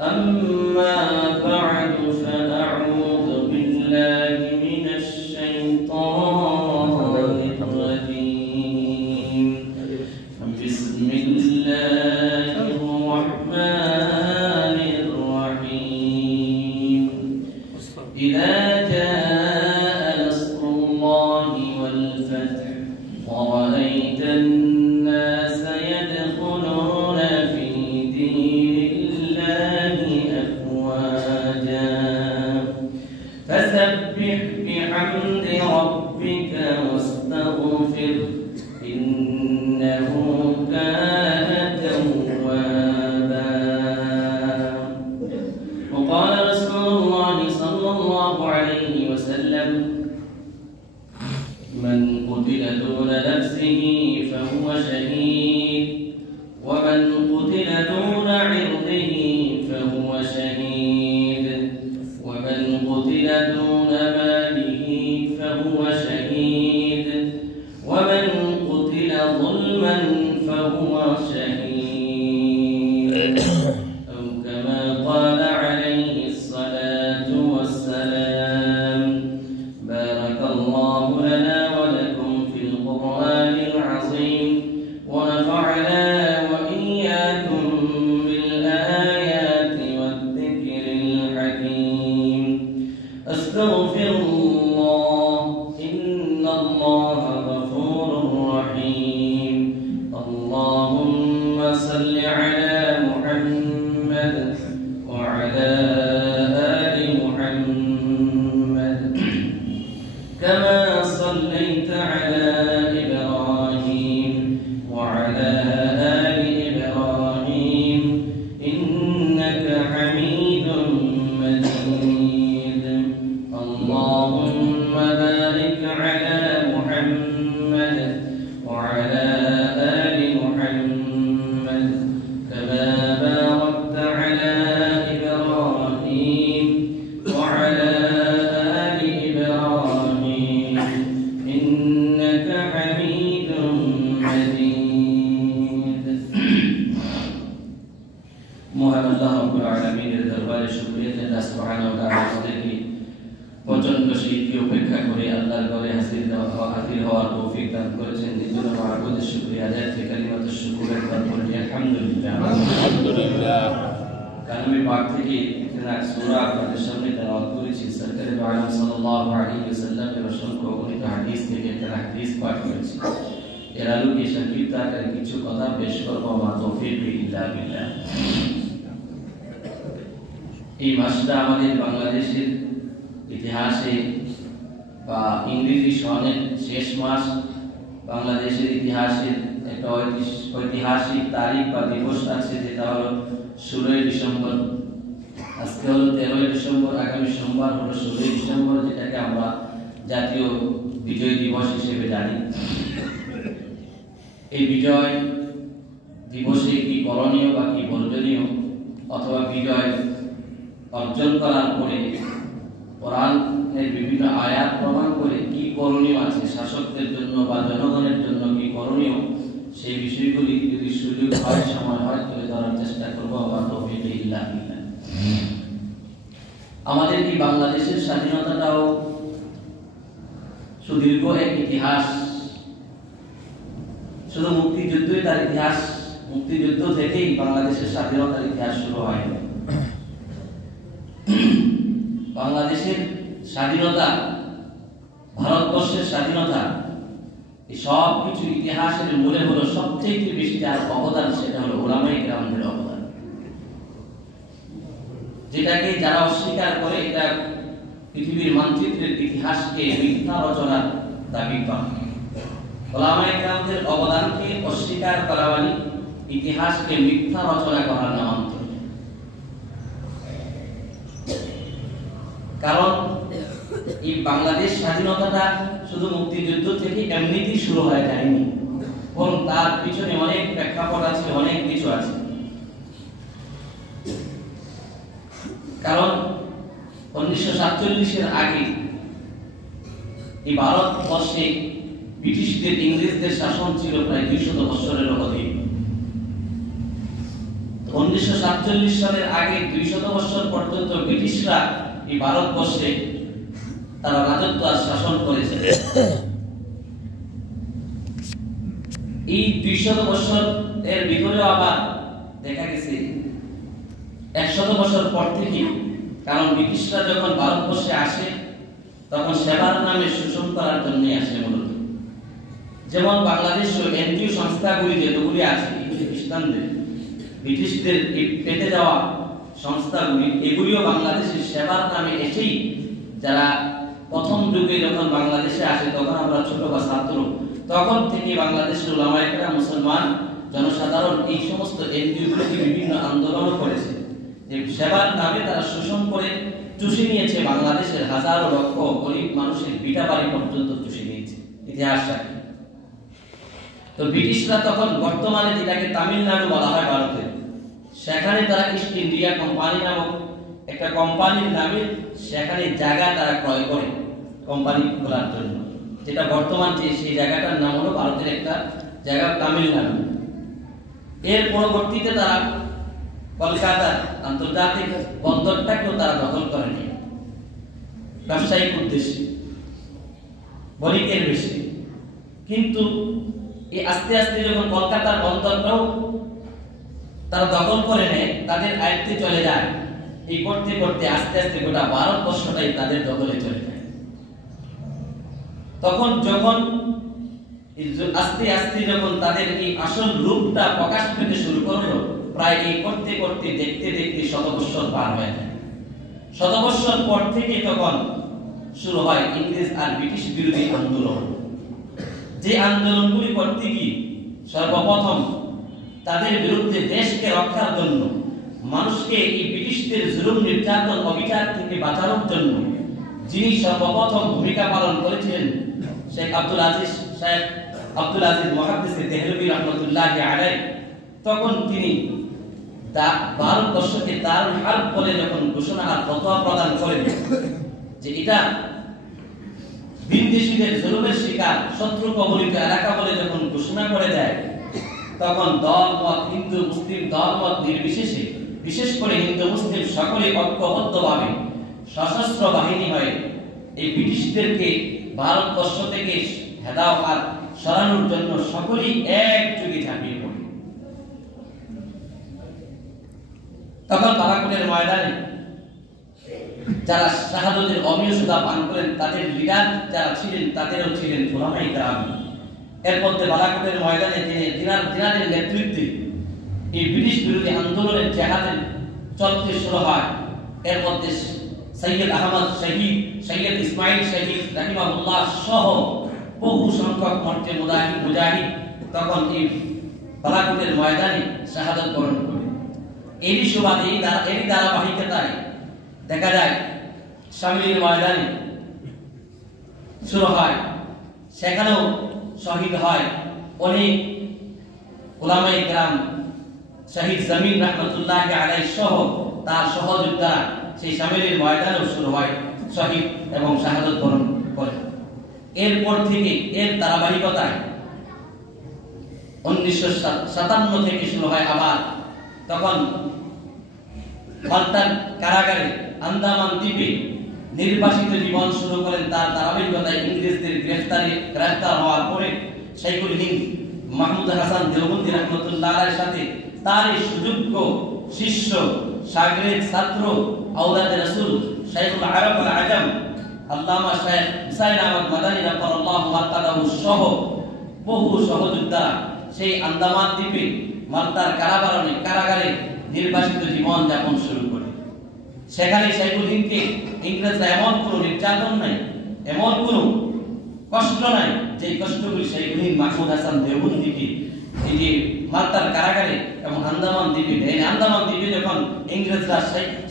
أما بعد فأعوذ بالله من الشيطان الرجيم بسم الله الرحمن الرحيم إذا جاء نصر الله والفتح ورأيت الناس يدخلون في دين الله أفواجا فسبح بحمد ربك واستغفر إنه كان توابا. وقال رسول الله صلى الله عليه وسلم من قتل دون نفسه فهو شهيد ومن قتل دون عرضه فهو شهيد ومن قتل دون ماله فهو شهيد ومن قتل ظلما فهو شهيد أو كما قال عليه الصلاة والسلام. بارك الله لنا ولكم في القرآن العظيم ونفعنا وإياكم بالآيات والذكر الحكيم. أستغفر الله إن الله غفور رحيم. اللهم صل على محمد وعلى آل محمد كما صليت على إبراهيم وعلى آل إبراهيم إنك حميد مجيد. اللهم بارك على محمد وعلى آل محمد كما باركت على إبراهيم وعلى آل إبراهيم إنك حميد مجيد. মহান আল্লাহ রাব্বুল আলামিনের দরবারে শুকরিয়া আল্লাহ সুবহানাহু ওয়া তাআলা আমাদেরকে পর্যন্ত শীতকে উপেক্ষা করে আল্লাহর ঘরে হাজির হওয়ার তৌফিক দান করেছেন। এজন্য মাহবুবের শুকরিয়া আদায় করে কালিমাতুশ শুকর একবার বলি আলহামদুলিল্লাহ। আলহামদুলিল্লাহ। কালামে পাক থেকে একটা সূরা আপনাদের সামনে তেলাওয়াত করেছি। সরকারে দু আলম সাল্লাল্লাহু আলাইহি ওয়াসাল্লামের অসংখ্য অগণিত হাদিস থেকে একটা হাদিস পাঠ করেছি। এর আলোকে সংক্ষিপ্ত আকারে কিছু কথা পেশ করব। আমার তৌফিক ইল্লা বিল্লাহ। এই মাসটা আমাদের বাংলাদেশের ইতিহাসে বা ইংরেজি সনের শেষ মাস, বাংলাদেশের ইতিহাসের একটা ঐতিহাসিক তারিখ বা দিবস আছে, যেটা হলো 16ই ডিসেম্বর। আজকে হলো 13ই ডিসেম্বর, আগামী সোমবার হলো 16ই ডিসেম্বর, যেটাকে আমরা জাতীয় বিজয় দিবস হিসেবে জানি। এই বিজয় দিবসে কি করণীয় বা কি বর্জনীয়, অথবা বিজয় অর্জন করার পরে কোরআনের বিভিন্ন আয়াত প্রমাণ করে কি করণীয় আছে, শাসকদের জন্য বা জনগণের জন্য কি করণীয়, সেই বিষয়গুলি যদি সুযোগ হয়, সময় হয়, তুলে ধরার চেষ্টা করবো। আমার তৌফিক ইল্লা বিল্লাহ। আমাদের কি বাংলাদেশের স্বাধীনতাটাও সুদীর্ঘ এক ইতিহাস। শুধু মুক্তিযুদ্ধই তার ইতিহাস। মুক্তিযুদ্ধ থেকেই বাংলাদেশের স্বাধীনতার ইতিহাস শুরু হয়। বাংলাদেশের স্বাধীনতা, ভারতবর্ষের স্বাধীনতা, এই সব কিছু ইতিহাসের মূলে হলো সবচেয়ে বেশি যার অবদান, সেটা হলো উলামায়ে কেরামদের অবদান, যেটাকে যারা অস্বীকার করে এটা পৃথিবীর মানচিত্রের ইতিহাসকে মিথ্যা রচনার দাবি করে। উলামায়ে কেরামদের অবদানকে অস্বীকার করা মানে ইতিহাসকে মিথ্যা রচনা করার নামান্তর। কারণ এই বাংলাদেশ স্বাধীনতাটা শুধু মুক্তিযুদ্ধ থেকে এমনিতেই শুরু হয়ে যায়নি, বরং তার পিছনে অনেক প্রেক্ষাপট আছে, অনেক কিছু আছে। কারণ 1947 এর আগে এই ভারতবর্ষে ব্রিটিশদের, ইংরেজদের শাসন ছিল প্রায় 200 বছরের অধিক। 1947 সালের আগে 200 বছর পর্যন্ত ব্রিটিশরা এই ভারতবর্ষে তারা রাজত্ব আর শাসন করেছে। এই 200 বছর এর ভিতরেও আবার দেখা গেছে 100 বছর পর থেকে, কারণ ব্রিটিশরা যখন ভারতবর্ষে আসে তখন সেবার নামে শোষণ করার জন্য আসে মূলত। যেমন বাংলাদেশ এনজিও সংস্থাগুলি যেগুলি আছে খ্রিস্টানদের ব্রিটিশদের পেটে যাওয়া সংস্থাগুলি, এগুলিও বাংলাদেশের সেবার নামে এসেই, যারা প্রথম যুগে যখন বাংলাদেশে আসে তখন আমরা ছোট বা ছাত্র, তখন থেকে বাংলাদেশের উলামায়ে কেরাম, মুসলমান জনসাধারণ এই সমস্ত এনজিওগুলিকে বিভিন্ন আন্দোলন করেছে যে সেবার নামে তারা শোষণ করে চুষে নিয়েছে বাংলাদেশের হাজারো লক্ষ গরিব মানুষের ভিটা বাড়ি পর্যন্ত চুষে নিয়েছে। ইতিহাস সাক্ষী। তো ব্রিটিশরা তখন বর্তমানে যেটাকে তামিলনাড়ু বলা হয় ভারতে, সেখানে তারা ইস্ট ইন্ডিয়া কোম্পানি নামক একটা কোম্পানির নামে সেখানে জায়গা তারা ক্রয় করে কোম্পানি খোলার জন্য, যেটা বর্তমান যে সেই জায়গাটার নাম হলো ভারতের একটা জায়গা তামিলনাড়ু। এর পরবর্তীতে তারা কলকাতার আন্তর্জাতিক বন্দরটাকেও তারা দখল করে নেয় ব্যবসায়িক উদ্দেশ্যে, বণিকের বেশি। কিন্তু এই আস্তে আস্তে যখন কলকাতার বন্দরটাও তারা দখল করে নেয়, তাদের আয়ত্তে চলে যায়, এই করতে করতে আস্তে আস্তে গোটা ভারতবর্ষটাই তাদের দখলে চলে যায়। তখন যখন আস্তে আস্তে যখন তাদের এই আসল রূপটা প্রকাশ পেতে শুরু করলো, প্রায় এই করতে করতে দেখতে দেখতে 100 বছর পার হয়ে যায়। 100 বছর পর থেকে তখন শুরু হয় ইংরেজ আর ব্রিটিশ বিরোধী আন্দোলন। যে আন্দোলনগুলি করতে গিয়ে সর্বপ্রথম তাদের বিরুদ্ধে দেশকে রক্ষার জন্য, মানুষকে এই ব্রিটিশদের জুলুম নির্যাতন অবিচার থেকে বাঁচানোর জন্য যিনি সর্বপ্রথম ভূমিকা পালন করেছিলেন, শেখ আব্দুল আজিজ মুহাদ্দিস দেহলভী রাহমাতুল্লাহি আলাইহি, তখন তিনি ভারতবর্ষকে দারুল হারব বলে যখন ঘোষণা আর ফতোয়া প্রদান করেন যে এটা বিদেশীদের জুলুমের শিকার শত্রু কবলিত এলাকা বলে যখন ঘোষণা করে দেয়, তখন দল মত, হিন্দু মুসলিম দল মত নির্বিশেষে, বিশেষ করে হিন্দু মুসলিম সকলে ঐক্যবদ্ধভাবে সশস্ত্র বাহিনী হয়ে এই ব্রিটিশদেরকে ভারতবর্ষ থেকে হেদাও আর সরানোর জন্য সকলেই একযোগে ঝাঁপিয়ে পড়ে। তখন বালাকোটের ময়দানে যারা শাহাদাতের অমীয়তা পান করেন, তাদের লিডার যারা ছিলেন তাদেরও ছিলেন উলামায়ে কেরাম। এর মধ্যে বালাকোটের ময়দানে জিনাদের নেতৃত্বে এই ব্রিটিশ বিরোধী আন্দোলনের জেহাদের চলতে শুরু হয়। এর মধ্যে সৈয়দ আহমদ শহীদ, সৈয়দ ইসমাইল শহীদ রাহিমাহুল্লাহ সহ বহু সংখ্যক মর্চে মুজাহিদ তখন এই বালাকোটের ময়দানে শাহাদাত বরণ করে। এরই সুবাদে এরই ধারাবাহিকতায় দেখা যায় শামিলির ময়দানে শুরু হয়, সেখানেও শহীদ হয় অনেক উলামায়ে কেরাম। শহীদ জমিন রাহমাতুল্লাহি আলাইহি সহ তার সহযোদ্ধারা সেই শামিলির ময়দানেও শুরু হয় শহীদ এবং শাহাদাত বরণ করে। এরপর থেকে এর ধারাবাহিকতায় 1957 থেকে শুরু হয় আবার, তখন মাল্টার কারাগারে আন্দামান দ্বীপে নির্বাসিত জীবন শুরু করেন। তার ধারাবাহিকতায় ইংরেজদের গ্রেফতার হওয়ার পরে শাইখুল হিন্দ মাহমুদ হাসান দেওবন্দি রাহমাতুল্লাহ আলাইহির সাথে তার সুযোগ্য শিষ্য, শাগির্দ, ছাত্র, আওলাদে রাসূল শাইখুল আরব আল আজম আল্লামা শাইখ হুসাইন আহমদ মাদানী রাহিমাহুল্লাহ মাতালাহু সহ বহু সহযোদ্ধা সেই আন্দামান দ্বীপে মাল্টার কারাগারে নির্বাসিত জীবন যাপন শুরু করে। সেখানে শাইখুল হিন্দকে ইংরেজরা এমন কোনো নির্যাতন নাই, এমন কোনো কষ্ট নাই যে কষ্টগুলি শাইখুল হিন্দ মাহমুদ হাসান দেওবন্দিকে এই যে মাল্টার কারাগারে এবং আন্দামান দ্বীপে দেয়। আন্দামান দ্বীপে যখন ইংরেজরা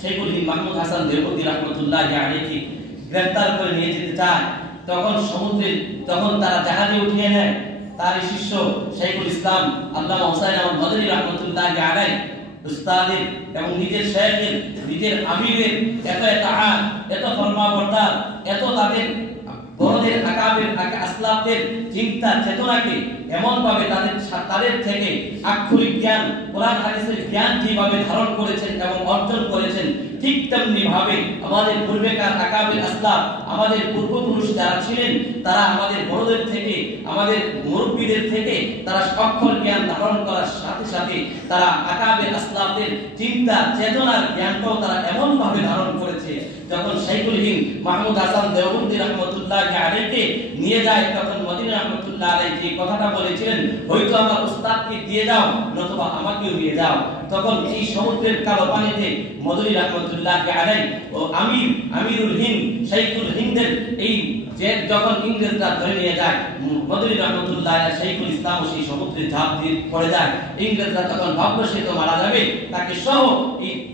শাইখুল হিন্দ মাহমুদ হাসান দেওবন্দি রাহমাতুল্লাহি আলাইহি গ্রেফতার করে নিয়ে যেতে চায়, তখন তারা জাহাজে উঠিয়ে নেয় তার শিষ্য শাইখুল ইসলাম আল্লামা হুসাইন আহমদ মাদানী রাহমাতুল্লাহি আলাইহি উস্তাদের এবং নিজের শেখের, নিজের আমিরের এত ইতাআত, এত ফরমাবরদার, এত তাদের বড়দের আকাবের আসলাফদের চিন্তা চেতনাকে এমন ভাবে তাদের থেকে আক্ষরিক জ্ঞান কোরআন হাদিসের জ্ঞান যেভাবে ধারণ করেছেন এবং অর্জন করেছেন, ঠিক তেমনি ভাবে আমাদের পূর্বেকার আকাবির আসলাফ, আমাদের পূর্বপুরুষ যারা ছিলেন, তারা আমাদের বড়দের থেকে, আমাদের মুরব্বীদের থেকে তারা অক্ষর জ্ঞান ধারণ করার সাথে সাথে তারা আকাবির আসলাফদের চিন্তা চেতনার জ্ঞানটাও তারা এমন ভাবে ধারণ করেছে। যখন শাইখুল হিন্দ মাহমুদ হাসান দেওবন্দি রাহমাতুল্লাহ আলাইহি নিয়ে যায়, তখন মদিনা রাহমাতুল্লাহ আলাইহি যে কথাটা বলেছিলেন, হয়তো আমার উস্তাদকে দিয়ে যাও নতুবা আমাকেও নিয়ে যাও। তখন এই সমুদ্রের কালো পানিতে মদনী রাহমাতুল্লাহ আলাইহি ও আমিরুল হিন্দ শাইখুল হিন্দের এই যে যখন ইংরেজরা ধরে নিয়ে যায়, মদনী রাহমাতুল্লাহ আলাইহি শাইখুল ইসলাম সেই সমুদ্রে ঝাঁপ দিয়ে পড়ে যায়। ইংরেজরা তখন ভাবল সে তো মারা যাবে, তাকে সহ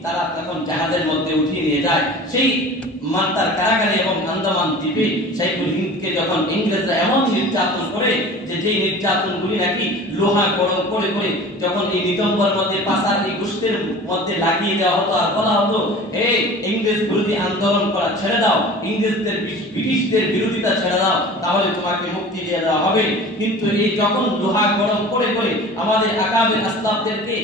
তারা তখন জাহাজের মধ্যে উঠিয়ে নিয়ে যায়। সেই মালটার কারাগারে এবং আন্দামান দ্বীপে শাইখুল হিন্দকে যখন ইংরেজরা এমন নির্যাতন করে যে নির্যাতনগুলি নাকি লোহা গরম করে করে যখন এই নিতম্বর মধ্যে পাশার এই গোষ্ঠের মধ্যে লাগিয়ে দেওয়া হতো আর বলা হতো, এই ইংরেজ বিরোধী আন্দোলন করা ছেড়ে দাও, ইংরেজদের ব্রিটিশদের বিরোধিতা ছেড়ে দাও, তাহলে তোমাকে মুক্তি দিয়ে দেওয়া হবে। কিন্তু এই যখন লোহা গরম করে করে আমাদের আকাবের আসলাফদেরকে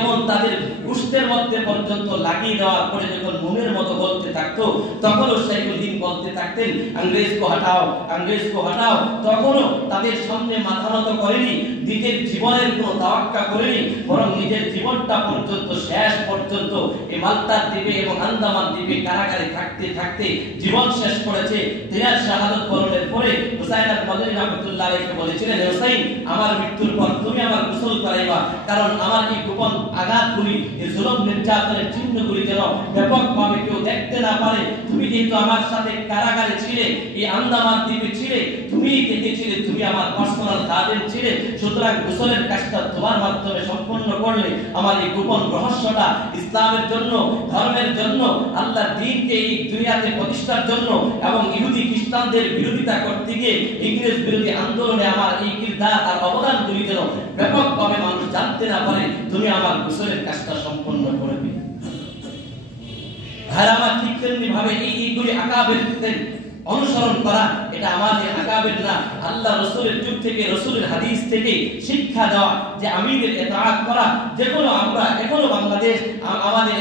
এমন তাদের গোষ্ঠের মধ্যে পর্যন্ত লাগিয়ে দেওয়ার পরে যখন মনের মতো বলতে থাকতো, তখনও শাইখুল হিন্দ বলতে থাকতেন, ইংরেজ কো হাটাও, ইংরেজ কো হাটাও। তখনও তাদের সামনে মাথা নত করেনি, নিজের জীবনের কোনো তাওয়াক্কা করেনি, বরং নিজের জীবনটা পর্যন্ত শেষ পর্যন্ত এই মালটা দ্বীপে এবং আন্দামান দ্বীপে কারাগারে থাকতে থাকতে জীবন শেষ করেছে। তিনার শাহাদাত বরণের পরে হুসাইন আল-মদনী রাহমাতুল্লাহ আলাইহি বলেছিলেন, হুসাইন আমার মৃত্যুর পর তুমি আমার গোসল করাইবা, কারণ আমার এই গোপন আঘাতগুলি, এই জুলুম নির্যাতনের চিহ্নগুলি যেন ব্যাপকভাবে কেউ দেখতে না পারে। তুমি যেহেতু আমার সাথে কারাগারে ছিলে, এই আন্দামান দ্বীপে ছিলে, তুমি দেখেছিলে, তুমি আমার পার্সোনাল খাদেম ছিলে, সুতরাং গোসলের কাজটা তোমার মাধ্যমে সম্পন্ন করলে আমার এই গোপন রহস্যটা ইসলামের জন্য, ধর্মের জন্য, আল্লাহর দ্বীনকে এই দুনিয়াতে প্রতিষ্ঠার জন্য এবং ইহুদি খ্রিস্টানদের বিরোধিতা করতে গিয়ে ইংরেজ বিরোধী আন্দোলনে আমার এই কিরদার আর অবদানগুলি যেন ব্যাপকভাবে মানুষ জানতে না পারে, তুমি আমার গোসলের কাজটা সম্পন্ন করবে। আর আমার ঠিক তেমনি ভাবে এইগুলি আকাবেরদের অনুসরণ করা, এটা আমাদের আকাবের না, আল্লাহ রাসূলের যুগ থেকে, রাসূলের হাদিস থেকে শিক্ষা দেওয়া যে আমিরের ইতাআত করা। যেগুলো আমরা এখনো বাংলাদেশ আমাদের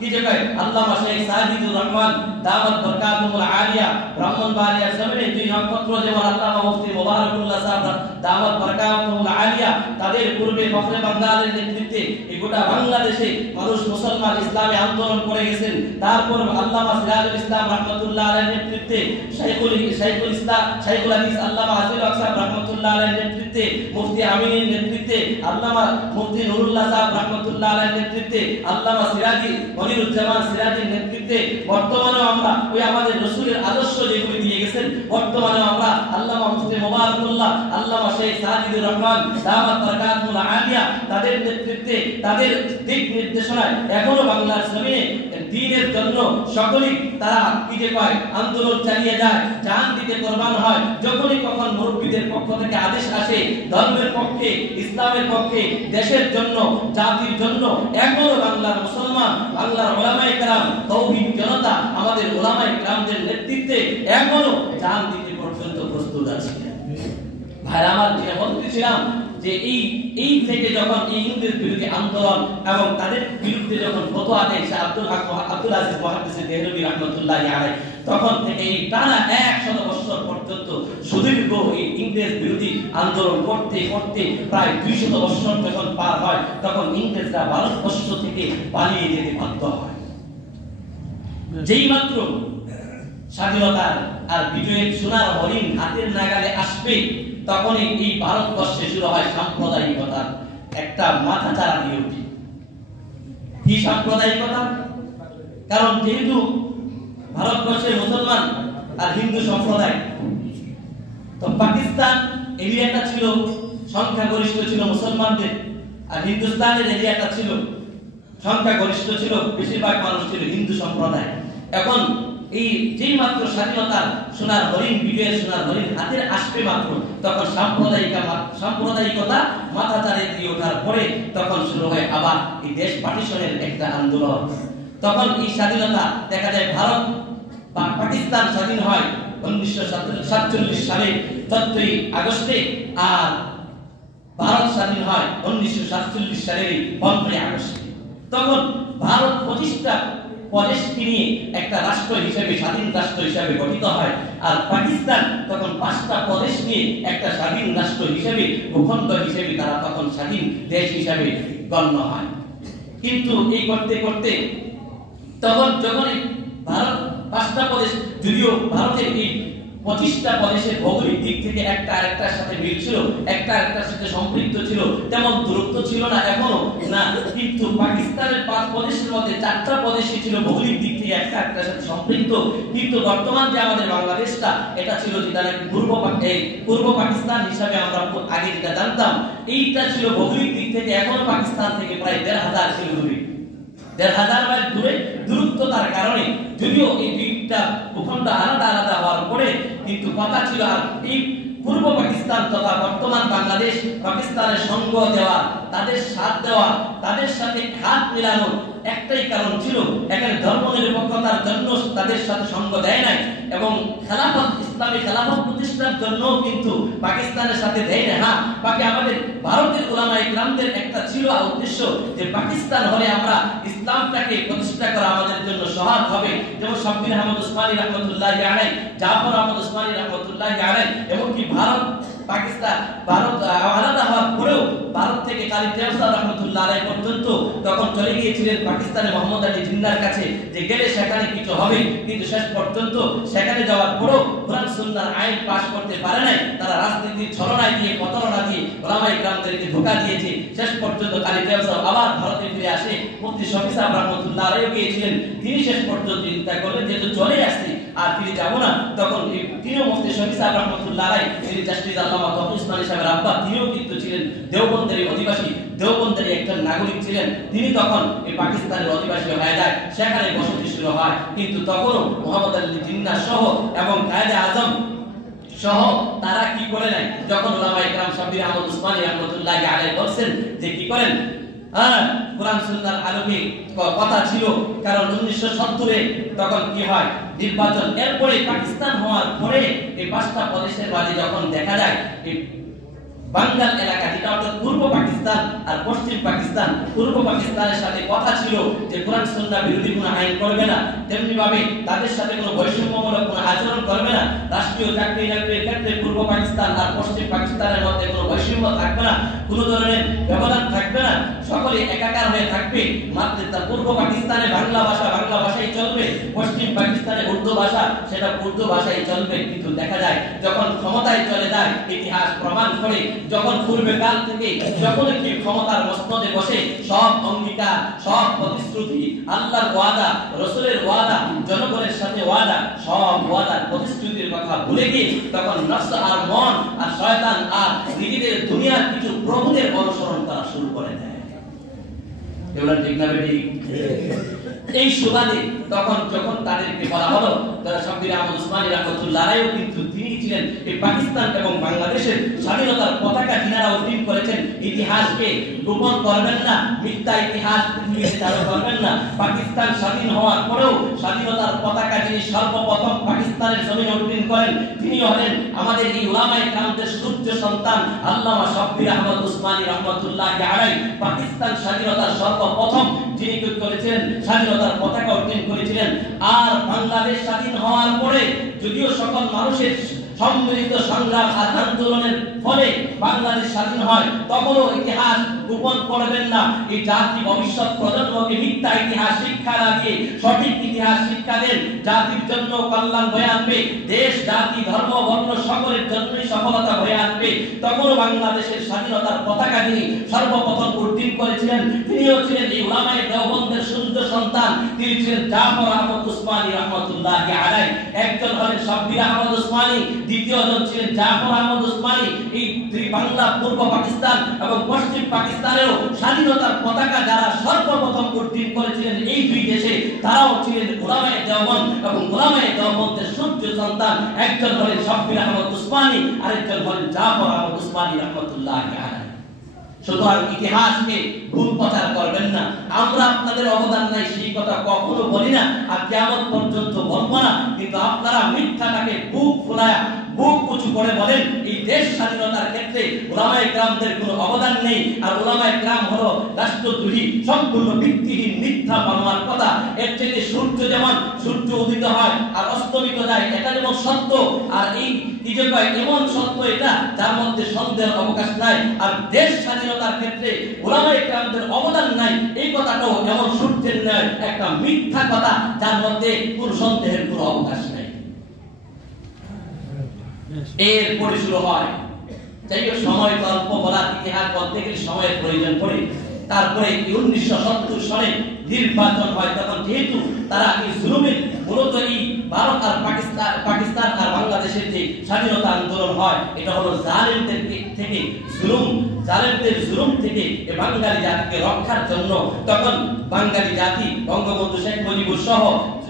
কি জায়গায় আল্লামা শেখ সাজিদুর রহমান দাওয়াত বরকাতুল আলিয়া ব্রাহ্মণবাড়িয়া জমিনে দুই নক্ষত্র যেমন আল্লামা মুফতি মুবারকুল্লাহ সাহেব দাওয়াত বরকাতুল আলিয়া, তাদের পূর্বে ফখরে বাংলার নেতৃত্বে এই গোটা বাংলাদেশে মানুষ মুসলমান ইসলামে আন্দোলন করে গেছেন। তারপর আল্লামা সিরাজুল ইসলাম রাহমাতুল্লাহ আলাইহির নেতৃত্বে শাইখুল হাদিস আল্লামা আজিল হক সাহেব রাহমাতুল্লাহ আলাইহির নেতৃত্বে, মুফতি আমিনের নেতৃত্বে, আল্লামা মুফতি নুরুল্লাহ সাহেব রাহমাতুল্লাহ আলাইহির নেতৃত্বে, আল্লামা সিরাজি মনিরুজ্জামান সিরাজির নেতৃত্বে বর্তমানে আমরা ওই আমাদের রাসূলের আদর্শ যেগুলি দিয়ে গেছেন, বর্তমানে আমরা আল্লামা মুফতি মুবারকুল্লাহ, আল্লামা শেখ সাজিদুর রহমান দাওয়াত বরকাতুল আলিয়া, তাদের নেতৃত্বে, তাদের দিক নির্দেশনায় এখনো বাংলার জমিনে দ্বীনের জন্য সকলেই তারা কি যে কয় আন্দোলন চালিয়ে যায়, জান দিতে কুরবান হয়। যখনই কখন মুরব্বিদের পক্ষ থেকে আদেশ আসে ধর্মের পক্ষে, ইসলামের পক্ষে, দেশের জন্য, জাতির জন্য, এখনো বাংলার মুসলমান, বাংলার উলামায়ে কেরাম, তৌহিদ জনতা, আমাদের উলামায়ে কেরামদের নেতৃত্বে এখনো জান দিতে পর্যন্ত প্রস্তুত আছে। ভাই আমার যে বলতেছিলাম যে এই থেকে যখন এই ইংরেজ বিরোধী আন্দোলন এবং তাদের বিরুদ্ধে যখন ফতোয়া দেয় আব্দুল আজিজ মুহাদ্দিস দেহলভী রাহমাতুল্লাহ আলাইহি, তখন থেকে এই টানা 100 বছর পর্যন্ত সুদীর্ঘ এই ইংরেজ বিরোধী আন্দোলন করতে করতে প্রায় 200 বছর যখন পার হয়, তখন ইংরেজরা ভারতবর্ষ থেকে পালিয়ে যেতে বাধ্য হয়। যেই মাত্র স্বাধীনতার আর বিজয়ের সোনার হরিণ হাতের নাগালে আসবে, তখনই এই ভারতবর্ষে শুরু হয় সাম্প্রদায়িকতার একটা মাথাচাড়া দিয়ে ওঠে। কি সাম্প্রদায়িকতা? কারণ যেহেতু ভারতবর্ষের মুসলমান আর হিন্দু সম্প্রদায়, তো পাকিস্তান এরিয়াটা ছিল সংখ্যাগরিষ্ঠ ছিল মুসলমানদের, আর হিন্দুস্তানের এরিয়াটা ছিল সংখ্যাগরিষ্ঠ ছিল, বেশিরভাগ মানুষ ছিল হিন্দু সম্প্রদায়। এখন এই যেই মাত্র স্বাধীনতার সোনার হরিণ, বিজয়ের সোনার হরিণ হাতের আসবে মাত্র, তখন সাম্প্রদায়িকতা মাথা চাড়িয়ে দিয়ে ওঠার পরে তখন শুরু হয় আবার এই দেশ পার্টিশনের একটা আন্দোলন। তখন এই স্বাধীনতা দেখা যায় ভারত বা পাকিস্তান স্বাধীন হয় 1947 সালে 14 আগস্টে, আর ভারত স্বাধীন হয় 1947 সালের 15 আগস্টে। তখন ভারত 25টা প্রদেশকে নিয়ে একটা রাষ্ট্র হিসেবে, স্বাধীন রাষ্ট্র হিসেবে গঠিত হয়, আর পাকিস্তান তখন 5টা প্রদেশ নিয়ে একটা স্বাধীন রাষ্ট্র হিসেবে, ভূখণ্ড হিসেবে তারা তখন স্বাধীন দেশ হিসেবে গণ্য হয়। কিন্তু এই করতে করতে তখন যখন ভারত 5টা প্রদেশ, যদিও ভারতের এই 25টা প্রদেশের ভৌগোলিক দিক থেকে একটা আরেকটার সাথে মিল ছিল, একটা আরেকটার সাথে সম্পৃক্ত ছিল, তেমন দূরত্ব ছিল না এখনো না, কিন্তু পাকিস্তানের 5 প্রদেশের মধ্যে 4টা প্রদেশই ছিল ভৌগোলিক দিক থেকে একটা আরেকটার সাথে সম্পৃক্ত। কিন্তু বর্তমান যে আমাদের বাংলাদেশটা, এটা ছিল যেটা পূর্ব পাকিস্তান হিসাবে আমরা আগে যেটা জানতাম, এইটা ছিল ভৌগোলিক দিক থেকে এখনো পাকিস্তান থেকে প্রায় 1,500 কিলো দূরে, 1,500 মাইল দূরে দূরত্বতার কারণে, যদিও এই দুইটা ভূখণ্ড আলাদা আলাদা হওয়ার পরে, কিন্তু কথা ছিল আর এই পূর্ব পাকিস্তান তথা বর্তমান বাংলাদেশ পাকিস্তানের সঙ্গ দেওয়া, তাদের সাথ দেওয়া, তাদের সাথে হাত মিলানোর একটাই কারণ ছিল, এখানে ধর্মনিরপেক্ষতার জন্য তাদের সাথে সঙ্গ দেয় নাই, এবং খেলাফত, ইসলামী খেলাফত প্রতিষ্ঠার জন্য কিন্তু পাকিস্তানের সাথে দেয় না। হ্যাঁ, বাকি আমাদের ভারতের উলামায়ে কিরামদের একটা ছিল উদ্দেশ্য যে পাকিস্তান হলে আমরা ইসলামটাকে প্রতিষ্ঠা করা আমাদের জন্য সহায়ক হবে। যেমন শাব্বির আহমদ উসমানী রাহমাতুল্লাহি আলাইহি, জাফর আহমদ উসমানী রাহমাতুল্লাহি আলাইহি, এমনকি ভারত আলাদা হওয়ার পরেও ভারত থেকে কালী দেওসার রহমতুল্লাহ আলাইহি পর্যন্ত তখন চলে গিয়েছিলেন পাকিস্তানে মোহাম্মদ আলী জিন্নাহর কাছে, যে গেলে সেখানে কিছু হবে, কিন্তু শেষ পর্যন্ত সেখানে যাওয়ার পরেও কোরআন সুন্নাহর আইন পাশ করতে পারে নাই। তারা রাজনীতির ছলনায় দিয়ে, প্রতারণা দিয়ে উলামায়ে কিরামদেরকে ধোঁকা দিয়েছে। শেষ পর্যন্ত কালী দেওসার আবার ভারতে ফিরে আসে, মুফতি শফি সাহেব রহমতুল্লাহ আলাইহি গিয়েছিলেন, তিনি শেষ পর্যন্ত চিন্তা করলেন যেহেতু চলে আসছি আর ফিরে যাব না, তখন তিনিও মুফতি শফি সাহেব রহমতুল্লাহ আলাইহি, তিনি জাস্টিস আল্লামা তকি উসমানী সাহেবের আব্বা, তিনিও কিন্তু ছিলেন দেওবন্দের অধিবাসী, দেওবন্দের একজন নাগরিক ছিলেন, তিনি তখন এই পাকিস্তানের অধিবাসী হয়ে যায়, সেখানে বসতি শুরু হয়। কিন্তু তখনও মোহাম্মদ আলী জিন্নাহ সহ এবং কায়েদে আজম সহ তারা কি করে নাই, যখন উলামায়ে কিরাম শাব্বির আহমদ উসমানী রাহমাতুল্লাহি আলাইহি বলেন যে কি করেন, কোরআন সুন্নাহর আলোকে কথা ছিল, কারণ 1970 তখন কি হয় নির্বাচন, এরপরে পাকিস্তান হওয়ার পরে এই 5টা প্রদেশের মাঝে যখন দেখা যায় এই বাঙ্গাল এলাকা, যেটা অর্থাৎ পূর্ব পাকিস্তান আর পশ্চিম পাকিস্তান, পূর্ব পাকিস্তানের সাথে কথা ছিল যে কোরআন সুন্নাহ বিরোধী কোনো আইন করবে না, তেমনি ভাবে তাদের সাথে কোনো বৈষম্যমূলক কোনো আচরণ করবে না, রাষ্ট্রীয় চাকরির ক্ষেত্রে পূর্ব পাকিস্তান আর পশ্চিম পাকিস্তানের মধ্যে কোনো বৈষম্য থাকবে না, কোনো ধরনের ব্যবধান থাকবে না, সকলে একাকার হয়ে থাকবে। মাত্র পূর্ব পাকিস্তানে বাংলা ভাষাই চলবে, পশ্চিম পাকিস্তানে উর্দু ভাষা, সেটা উর্দু ভাষাই চলবে। কিন্তু দেখা যায় যখন ক্ষমতায় চলে যায়, ইতিহাস প্রমাণ করে, যখন পূর্বে কাল থেকে যখন কি ক্ষমতার মসনদে বসে সব অঙ্গীকার, সব প্রতিশ্রুতি, আল্লাহর ওয়াদা, রাসূলের ওয়াদা, জনগণের সাথে ওয়াদা, সব ওয়াদার প্রতিশ্রুতির কথা ভুলে গিয়ে তখন নফস আর মন আর শয়তান আর নিজেদের দুনিয়ার কিছু প্রভুদের অনুসরণ করা শুরু করে দেয়। এগুলা ঠিক না বেটি? এই সুবাদে তখন যখন তাদেরকে বলা হলো, তারা শাব্বির আহমদ উসমানী রাহমাতুল্লাহ আলাইহি কিন্তু তিনি ছিলেন এই পাকিস্তান এবং বাংলাদেশের স্বাধীনতার পতাকা যিনারা উত্তোলন করেছেন, ইতিহাসকে গোপন করবেন না, মিথ্যা ইতিহাস পৃথিবীতে চালু করবেন না। পাকিস্তান স্বাধীন হওয়ার পরেও স্বাধীনতার পতাকা যিনি সর্বপ্রথম পাকিস্তানের জমিনে উত্তোলন করেন, তিনি হলেন আমাদের এই উলামায়ে কিরামদের সূর্য সন্তান আল্লামা শাব্বির আহমদ উসমানী রাহমাতুল্লাহ আলাইহি। পাকিস্তান স্বাধীনতার সর্বপ্রথম যিনি করেছিলেন, স্বাধীনতার পতাকা উত্তোলন করেছিলেন। আর বাংলাদেশ স্বাধীন হওয়ার পরে যদিও সকল মানুষের সম্মিলিত সংগ্রাম আর আন্দোলনের ফলে বাংলাদেশ স্বাধীন হয়, তখনও ইতিহাস গোপন করবেন না। এই জাতি ভবিষ্যৎ প্রজন্মকে মিথ্যা ইতিহাস শিক্ষা না দিয়ে সঠিক ইতিহাস শিক্ষা দেন, জাতির জন্য কল্যাণ বয়ে আনবে, দেশ জাতি ধর্ম বর্ণ সকলের জন্যই সফলতা বয়ে আনবে। তখনও বাংলাদেশের স্বাধীনতার পতাকা যিনি সর্বপ্রথম উত্তোলন করেছিলেন, তিনিও ছিলেন এই উলামায়ে দেওবন্দের সূর্য সন্তান, তিনি ছিলেন জাফর আহমদ উসমানী রাহমাতুল্লাহি আলাইহি। একজন হলেন শাব্বির আহমদ উসমানী, দ্বিতীয় জন ছিলেন জাফর আহমদ উসমানী। এই বাংলা, পূর্ব পাকিস্তান এবং পশ্চিম পাকিস্তানেও স্বাধীনতার পতাকা যারা সর্বপ্রথম উত্তোলন করেছিলেন এই দুই দেশে, তারাও ছিলেন উলামায়ে দেওবন্দ এবং উলামায়ে দেওবন্দের সূর্য সন্তান। একজন হলেন শাব্বির আহমদ উসমানী, আরেকজন হলেন জাফর আহমদ উসমানী রাহমাতুল্লাহি আলাইহি। সুতরাং ইতিহাসকে ভুল প্রচার করবেন না। আমরা আপনাদের অবদান নাই সেই কথা কখনো বলি না, আর কিয়ামত পর্যন্ত বলবো না, কিন্তু আপনারা মিথ্যাটাকে বুক ফুলায়া বুক উঁচু করে বলেন এই দেশ স্বাধীনতার ক্ষেত্রে উলামায়ে কেরামদের কোনো অবদান নেই, আর উলামায়ে কেরাম হলো রাষ্ট্রদ্রোহী, সম্পূর্ণ ভিত্তিহীন মিথ্যা বানোয়ার কথা। এর চেয়ে সূর্য যেমন সূর্য উদিত হয় আর অস্তমিত যায়, এটা যেমন সত্য, আর এই এমন সত্য এটা যার মধ্যে সন্দেহের অবকাশ নাই। আর দেশ স্বাধীনতার ক্ষেত্রে উলামায়ে কেরামদের অবদান নাই, এই কথাটাও এমন সূর্যের ন্যায় একটা মিথ্যা কথা যার মধ্যে কোনো সন্দেহের কোনো অবকাশ নাই। এরপরে শুরু হয়, যাই হোক সময় গল্প বলার ইতিহাস বলতে গেলে সময়ের প্রয়োজন পড়ে। তারপরে 1970 সালে নির্বাচন হয়, তখন যেহেতু তারা এই জুলুমের মূলত এই ভারত আর পাকিস্তান আর বাংলাদেশের যে স্বাধীনতা আন্দোলন হয়, এটা হলো জালেমদের থেকে জালেমদের জুলুম থেকে বাঙালি জাতিকে রক্ষার জন্য। তখন বাঙালি জাতি বঙ্গবন্ধু শেখ মুজিবুর সহ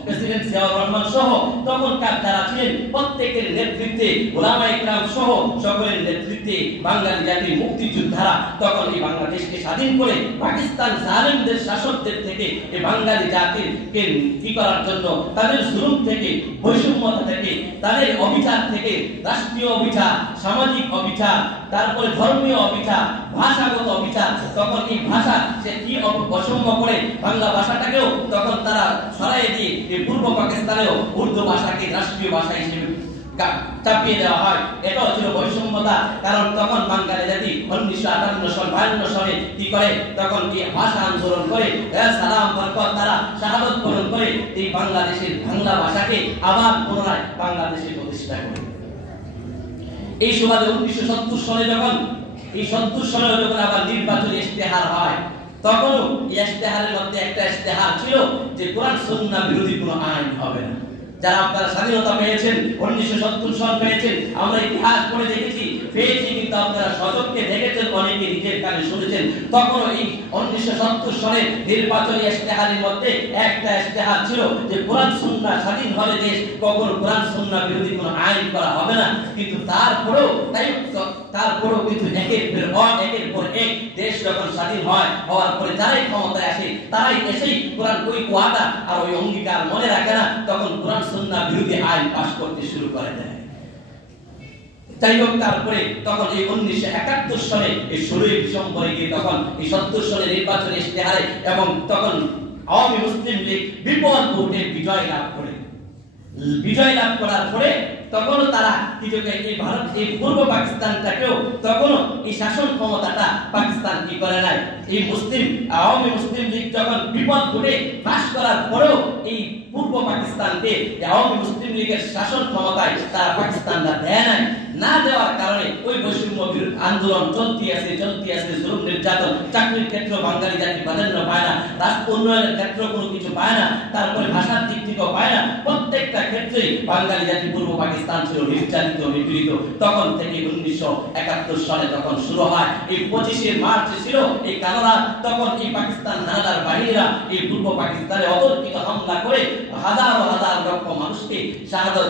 প্রেসিডেন্ট জিয়াউর রহমান সহ তখনকার যারা ছিলেন প্রত্যেকের নেতৃত্বে, উলামায়ে কেরাম সহ সকলের নেতৃত্বে বাঙালি জাতির মুক্তিযোদ্ধারা তখন এই বাংলাদেশকে স্বাধীন করে পাকিস্তান জালেমদের শাসকদের থেকে এই বাঙালি জাতিকে কি করার জন্য, তাদের জুলুম থেকে, বৈষম্যতা থেকে, তাদের অবিচার থেকে, রাষ্ট্রীয় অবিচার, সামাজিক অবিচার, তারপরে ধর্মীয় অবিচার, ভাষাগত অবিচার, তখন এই ভাষা সে কি বৈষম্য করে বাংলা ভাষাটাকেও তখন তারা সরাইয়ে দিয়ে পূর্ব পাকিস্তানেও উর্দু ভাষাকে রাষ্ট্রীয় ভাষা হিসেবে চাপিয়ে দেওয়া হয়। এটাও ছিল বৈষম্যতা। কারণ তখন বাঙালি জাতি 1958 সালে কি করে, তখন এই ভাষা আন্দোলন করে সালাম বরকত তারা শাহাদত বরণ করে এই বাংলাদেশের বাংলা ভাষাকে আবার পুনরায় বাংলাদেশে প্রতিষ্ঠা করে। এই সুবাদে 1970 সালে যখন আবার নির্বাচনী ইশতেহার হয়, তখনও এই ইশতেহারের মধ্যে একটা ইশতেহার ছিল যে কোরআন সুন্নাহ বিরোধী কোনো আইন হবে না। যারা আপনারা স্বাধীনতা পেয়েছেন, 1970 সাল পেয়েছেন, আমরা ইতিহাস পড়ে দেখেছি, কিন্তু আপনারা সচক্ষে দেখেছেন, অনেকে নিজের কানে শুনেছেন। তখন এই 1970 সালের নির্বাচনী ইশতেহারের মধ্যে একটা ইশতেহার ছিল যে কোরআন সুন্নাহ স্বাধীন হলে দেশ কখনো কোরআন সুন্নাহ বিরোধী কোনো আইন করা হবে না। কিন্তু তারপরেও কিন্তু একের পর এক দেশ যখন স্বাধীন হওয়ার পরে যারাই ক্ষমতায় আসে তারাই এসেই কোরআন ওই ওয়াদা আর ওই অঙ্গীকার মনে রাখে না, তখন কোরআন সুন্নাহ বিরোধী আইন পাস করতে শুরু করে দেয়। যাই হোক, তারপরে তখন এই 1971 সালে এই 16 ডিসেম্বরে গিয়ে তখন এই 70 সালে নির্বাচনী ইশতেহারে এবং তখন আওয়ামী মুসলিম লীগ বিপুল ভোটে বিজয় লাভ করার পরে তখন তারা এই ভারত এই পূর্ব পাকিস্তানটাকেও তখনও এই শাসন ক্ষমতাটা পাকিস্তান কি করে নাই। এই আওয়ামী মুসলিম লীগ যখন বিপদ ভোটে পাস করার পরেও এই পূর্ব পাকিস্তানকে আওয়ামী মুসলিম লীগের শাসন ক্ষমতায় তারা পাকিস্তানরা দেয় নাই। না দেওয়ার কারণে ওই বৈষম্য বিরোধী আন্দোলন চলতে আছে, জুলুম নির্যাতন, চাকরির ক্ষেত্রে বাঙালি জাতি প্রাধান্য পায় না, রাষ্ট্র উন্নয়নের ক্ষেত্রে কোনো কিছু পায় না, তারপরে ভাষার দিক থেকেও পায় না, প্রত্যেকটা ক্ষেত্রেই বাঙালি জাতি পূর্ব পাকিস্তান ছিল নির্যাতিত, নিপীড়িত। তখন থেকে 1971 সালে তখন শুরু হয় এই 25শে মার্চ ছিল এই কারণা, তখন এই পাকিস্তান হানাদার বাহিনীরা এই পূর্ব পাকিস্তানে অতর্কিত হামলা করে হাজার লক্ষ মানুষকে শাহাদাত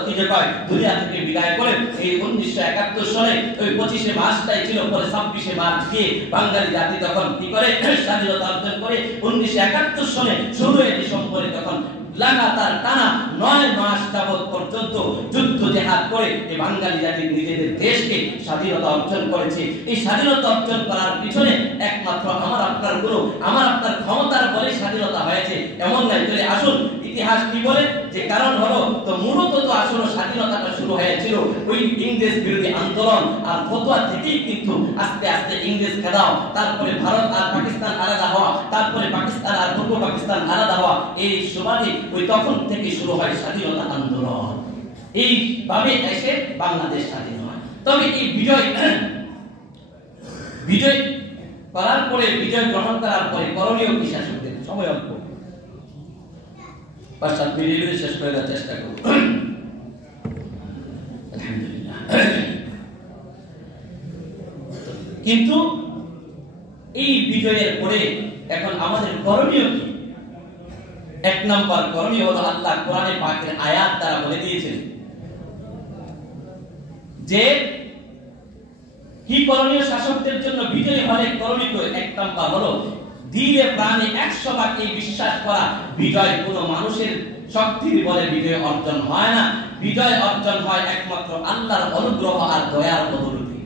দুনিয়া থেকে বিদায় করে এই 1971 সালে ওই 25শে মার্চটাই ছিল। পরে 26শে মার্চ গিয়ে বাঙালি জাতি তখন কি করে স্বাধীনতা অর্জন করে 1971 সালে 16 ডিসেম্বরে তখন লাগাতার টানা 9 মাস যাবত পর্যন্ত যুদ্ধ জেহাদ করে এই বাঙালি জাতি নিজেদের দেশকে স্বাধীনতা অর্জন করেছে। এই স্বাধীনতা অর্জন করার পিছনে একমাত্র আমার আপনার ক্ষমতার বলে স্বাধীনতা হয়েছে এমন নয়। চলে আসুন ইতিহাস কি বলে, যে কারণ হলো তো মূলত তো আসলে স্বাধীনতাটা শুরু হয়েছিল ওই ইংরেজ বিরোধী আন্দোলন আর ফতোয়া থেকেই কিন্তু আস্তে আস্তে ইংরেজ খেদাও, তারপরে ভারত আর পাকিস্তান আলাদা হওয়া, তারপরে পাকিস্তান আর পূর্ব পাকিস্তান আলাদা হওয়া, এই সুবাদে ওই তখন থেকে শুরু হয় স্বাধীনতা আন্দোলন। এইভাবে এসে বাংলাদেশ স্বাধীন হয়। তবে এই বিজয় করার পরে, বিজয় গ্রহণ করার পরে করণীয় কি শাসকদের? সময় অল্প, 5-7 মিনিট শেষ করে দেওয়ার চেষ্টা করব। কিন্তু এই বিজয়ের পরে এখন আমাদের করণীয় কি? 1 নম্বর করণীয় হলো আল্লাহ কোরআনে পাকের আয়াত দ্বারা বলে দিয়েছেন যে কি করণীয় শাসকদের জন্য বিজয় হলে করণীয় 1 নম্বর হলো দিলে প্রাণে 100 ভাগ এই বিশ্বাস করা বিজয় কোনো মানুষের শক্তির বলে বিজয় অর্জন হয় না। বিজয় অর্জন হয় একমাত্র আল্লাহর অনুগ্রহ আর দয়ার বদৌলতে।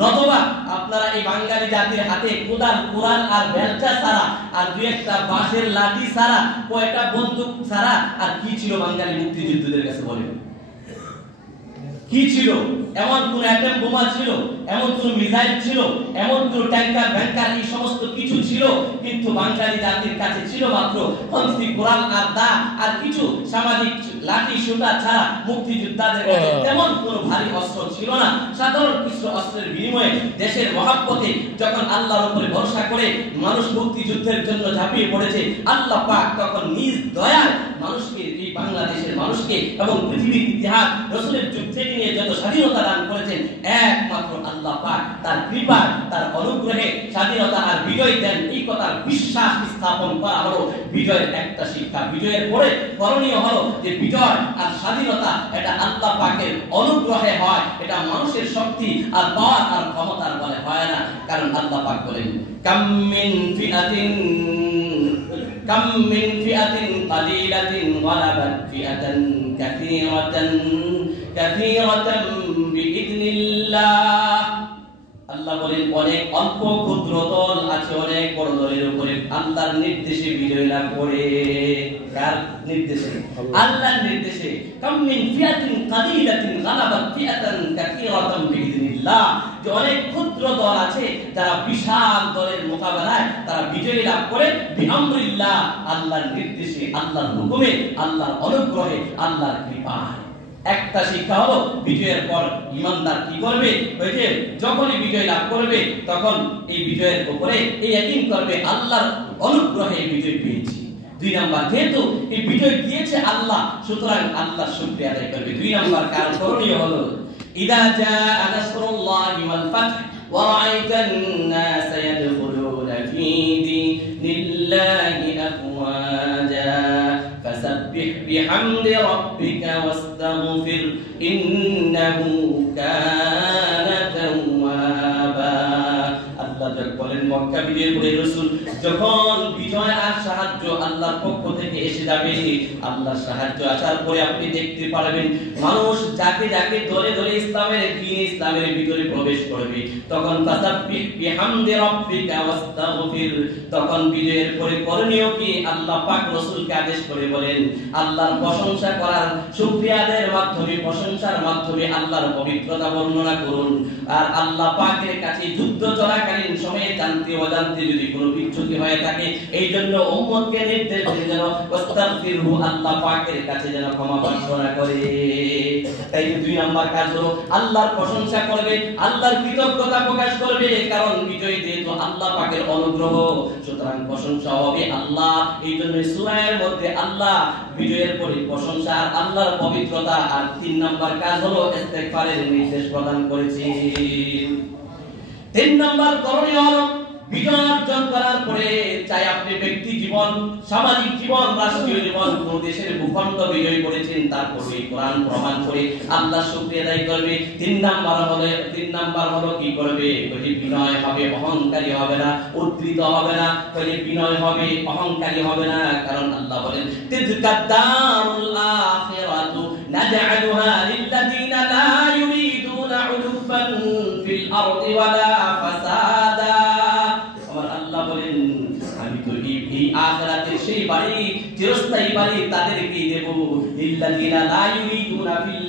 নতুবা আপনারা এই বাঙালি জাতির হাতে কোদাল, কুরআন আর বেলচা ছাড়া আর দুই একটা বাঁশের লাঠি ছাড়া, কয়টা বন্দুক ছাড়া আর কি ছিল বাঙালি মুক্তিযুদ্ধদের কাছে বলেন? কি ছিল? এমন কোন অ্যাটম বোমা ছিল, এমন কোন মিসাইল ছিল, এমন কোন ট্যাঙ্কার ভ্যাঙ্কার, এই সমস্ত কিছু ছিল, কিন্তু বাঙালি জাতির কাছে ছিল মাত্র পন্থী, কোরআন আর দা আর কিছু সামাজিক লাঠি সুতা ছাড়া মুক্তিযোদ্ধাদের কাছে তেমন কোনো ভারী অস্ত্র ছিল না। সাধারণ কিছু অস্ত্রের বিনিময়ে দেশের মহাব্বতে যখন আল্লাহর উপরে ভরসা করে মানুষ মুক্তিযুদ্ধের জন্য ঝাঁপিয়ে পড়েছে, আল্লাহ পাক তখন নিজ দয়ায় মানুষকে, এই বাংলাদেশের মানুষকে এবং পৃথিবীর ইতিহাস রাসূলের যুগ থেকে নিয়ে যত স্বাধীনতা দান করেছেন, একমাত্র আল্লাহ পাক তার কৃপা, তার অনুগ্রহে স্বাধীনতা আর বিজয় দেন। এই কথার বিশ্বাস স্থাপন করা হলো বিজয়ের একটা শিক্ষা। বিজয়ের পরে করণীয় হলো যে বিজয় আর স্বাধীনতা এটা আল্লাহ পাকের অনুগ্রহে হয়, এটা মানুষের শক্তি আর পাওয়ার আর ক্ষমতার বলে হয় না। কারণ আল্লাহ পাক বলেন, কাম মিন ফিআতিন কালিলাতিন গালাবাত ফিআতান কাসীরাতান বিইذনিল্লাহ। আল্লাহ বলেন, অনেক অল্প ক্ষুদ্র দল আছে অনেক বড় দলের উপরে আল্লাহর নির্দেশে বিজয় লাভ করে। কার নির্দেশে? আল্লাহর নির্দেশে। কাম মিন ফিআতিন কালিলাতিন গালাবাত ফিআতান কাসীরাতান বিইذনিল্লাহ। যে অনেক ক্ষুদ্র দল আছে যারা বিশাল দলের মোকাবেলায় তারা বিজয় লাভ করে বিআমরিল্লাহ, আল্লাহর নির্দেশে, আল্লাহর হুকুমে, আল্লাহর অনুগ্রহে, আল্লাহর কৃপায়। একটা শিক্ষা হলো বিজয়ের পর ঈমানদার কি করবে? ওই যে যখনই বিজয় লাভ করবে তখন এই বিজয়ের উপরে এই ইয়াকিন করবে আল্লাহর অনুগ্রহে বিজয় পেয়েছি। 2 নাম্বার, যেহেতু এই বিজয় দিয়েছে আল্লাহ, সুতরাং আল্লাহর শুকরিয়া আদায় করবে। 2 নাম্বার কারণ করণীয় হলো, ইদা জাআ নাসরুল্লাহি ওয়াল ফাতহ ওয়া রাআইতান নাস ইয়াদখুলুনা ফী দীনিল্লাহি আফওয়াজা ফাসাব্বিহ বিহামদি রাব্বিকা ওয়াস্তাগফির ইন্নাহু কানা তাওয়াবা। আল্লাহ বলেন, মক্কা বিজয়ের পরে রাসূল যখন বিজয় আর সাহায্য আল্লাহর পক্ষ থেকে এসে যাবে, আল্লাহর সাহায্য আসার পরে আপনি দেখতে পারবেন মানুষ যাকে যাকে ধরে ধরে ইসলামের দ্বীন, ইসলামের ভিতরে প্রবেশ করবে, তখন ফাসাব্বিহ বিহামদি রাব্বিকা ওয়াস্তাগফির। তখন বিজয়ের পরে করণীয় কি? আল্লাহ পাক রাসূলকে আদেশ করে বলেন, আল্লাহর প্রশংসা করার, শুকরিয়া আদায়ের মাধ্যমে, প্রশংসার মাধ্যমে আল্লাহর পবিত্রতা বর্ণনা করুন। আর আল্লাহ পাকের কাছে যুদ্ধ চলাকালীন সময়ে জানতে অজান্তে যদি কোনো বিচ্যুতি হয়ে থাকে, এই জন্য উম্মতকে নির্দেশ দিয়ে যেন ওয়াস্তাগফিরহু, আল্লাহ পাকের কাছে যেন ক্ষমা প্রার্থনা করে। তাই 2 নাম্বার কাজ হলো আল্লাহর প্রশংসা করবে, আল্লাহর কৃতজ্ঞতা প্রকাশ করবে। কারণ বিজয় যেহেতু আল্লাহ পাকের অনুগ্রহ, সুতরাং প্রশংসা হবে আল্লাহ। এই জন্য সূরার মধ্যে আল্লাহ বিজয়ের পরে প্রশংসা আর আল্লাহর পবিত্রতা আর 3 নাম্বার কাজ হলো ইস্তেগফারের নির্দেশ প্রদান করেছে। 3 নাম্বার করণীয় হলো বিজয় অর্জন করার পরে, চাই আপনি ব্যক্তি জীবন, সামাজিক জীবন, রাষ্ট্রীয় জীবন, কোন দেশের ভূখণ্ড বিজয় করেছেন, তারপরে কোরআন প্রমাণ করে আল্লাহ শুকরিয়া আদায় করবে। 3 নাম্বার হলো কি করবে? বিনয় হবে, অহংকারী হবে না, উদ্ধৃত হবে না। বিনয় হবে, অহংকারী হবে না। কারণ আল্লাহ বলেন, তিলকা দারুল আখিরাতু নাজআলুহা লিল্লাযিনা লা ইউরিদুনা উলুফান ফিল আরদি ওয়ালা ফাসাদা। আল্লাহ বলেন, আমি তো এই আখিরাতের সেই বাড়ি, চিরস্থায়ী বাড়ি তাদেরকে দেব, লিল্লাযিনা লা ইউরিদুনা ফিল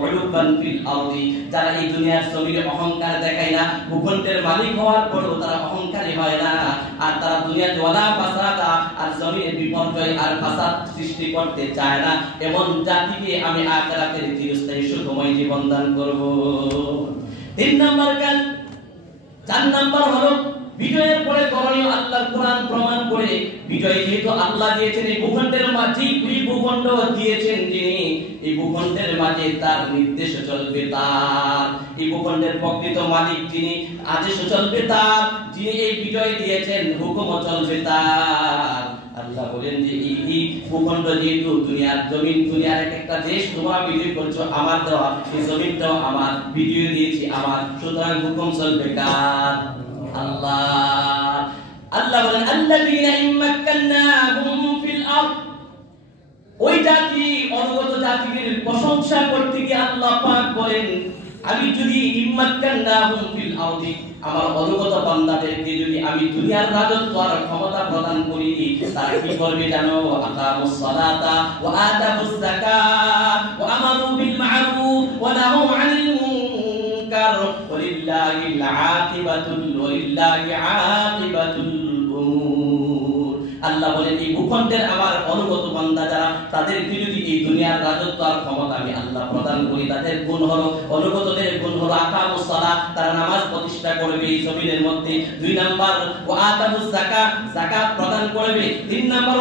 উলুফান ফিল আরদি, যারা এই দুনিয়ার জমিনে অহংকার দেখায় না, ভূখণ্ডের মালিক হওয়ার পরও তারা অহংকারী হয় না, আর তারা দুনিয়াতে ওয়ালা ফাসাদা, আর জমিনে বিপর্যয় আর ফাসাদ সৃষ্টি করতে চায় না, এমন জাতিকে আমি আখিরাতের চিরস্থায়ী সুখময় জীবন দান করব। 3 নাম্বার কাজ। 4 নাম্বার হলো বিজয়ের পরে করণীয় আল্লাহর কোরআন প্রমাণ করে, বিজয় যেহেতু আল্লাহ দিয়েছেন, এই ভূখণ্ডের মাঝে এই ভূখণ্ড দিয়েছেন যিনি, এই ভূখণ্ডের মাঝে তার নির্দেশ চলবে তার, এই ভূখণ্ডের প্রকৃত মালিক যিনি, আদেশ চলবে তার, যিনি এই বিজয় দিয়েছেন, হুকুম চলবে তার। আল্লাহ বলেন যে এই ভূখণ্ড যেহেতু দুনিয়ার জমিন, দুনিয়ার একটা দেশ তোমরা বিজয় করছো, আমার দেওয়া এই জমিনটাও আমার, বিজয় দিয়েছি আমার, সুতরাং হুকুম চলবে কার? আল্লাহ। আল্লাহ বলেন আল্লাযীনা ইম্মাক্কান্নাহুম ফিল আরদ, ওই জাতি অনুগত জাতিদের প্রশংসা করতে গিয়ে আল্লাহ পাক বলেন আমি যদি ইম্মাক্কান্নাহুম ফিল আরদি, আমার অনুগত বান্দাদেরকে যদি আমি দুনিয়ার রাজত্ব আর ক্ষমতা প্রদান করি, তারা কি করবে জানো? আকামুস সালাতা ওয়া আতাবুজ যাকাত ওয়া আমারু বিল মা'রুফ ওয়া নাহাউ আনিল মুনকার ওয়ালিল্লাহিল আকিবাতুল উমুর। আল্লাহ বলেন এই ভূখণ্ডের আমার অনুগত বান্দা যারা, তাদেরকে যদি এই দুনিয়ার রাজত্ব আর ক্ষমতা আমি আল্লাহ প্রদান করি, তাদের গুণ হলো, অনুগতদের গুণ হলো আকামুস সালাত, তারা নামাজ প্রতিষ্ঠা করবে এই জমিনের মধ্যে। 2 নাম্বার ওয়া আতাবুজ যাকাত, যাকাত প্রদান করবে। 3 নাম্বার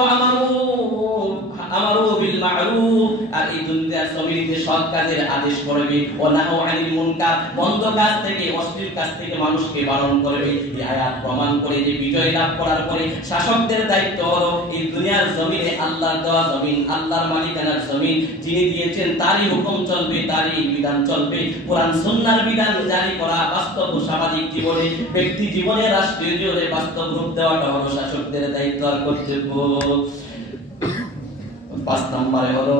আমারু বিল মা'রুফ, আর এই দুনিয়ার জমিনে সৎ কাজের আদেশ করবে। ওয়া নাহাউ আনিল মুনকার, মন্দ কাজ থেকে, অশ্লীল কাজ থেকে মানুষকে বারণ করবে। এই আয়াত প্রমাণ করে যে বিজয় লাভ করার পরে শাসকদের দায়িত্ব হলো এই দুনিয়ার জমিনে আল্লাহর দেওয়া জমিন, আল্লাহর মালিকানার জমিন, যিনি দিয়েছেন তারই হুকুম চলবে, তারই বিধান চলবে। কোরআন সুন্নাহর বিধান জারি করা, বাস্তব সামাজিক জীবনে, ব্যক্তি জীবনে, রাষ্ট্রীয় জীবনে বাস্তব রূপ দেওয়াটা হলো শাসকদের দায়িত্ব আর কর্তব্য। 5 নম্বরে হলো,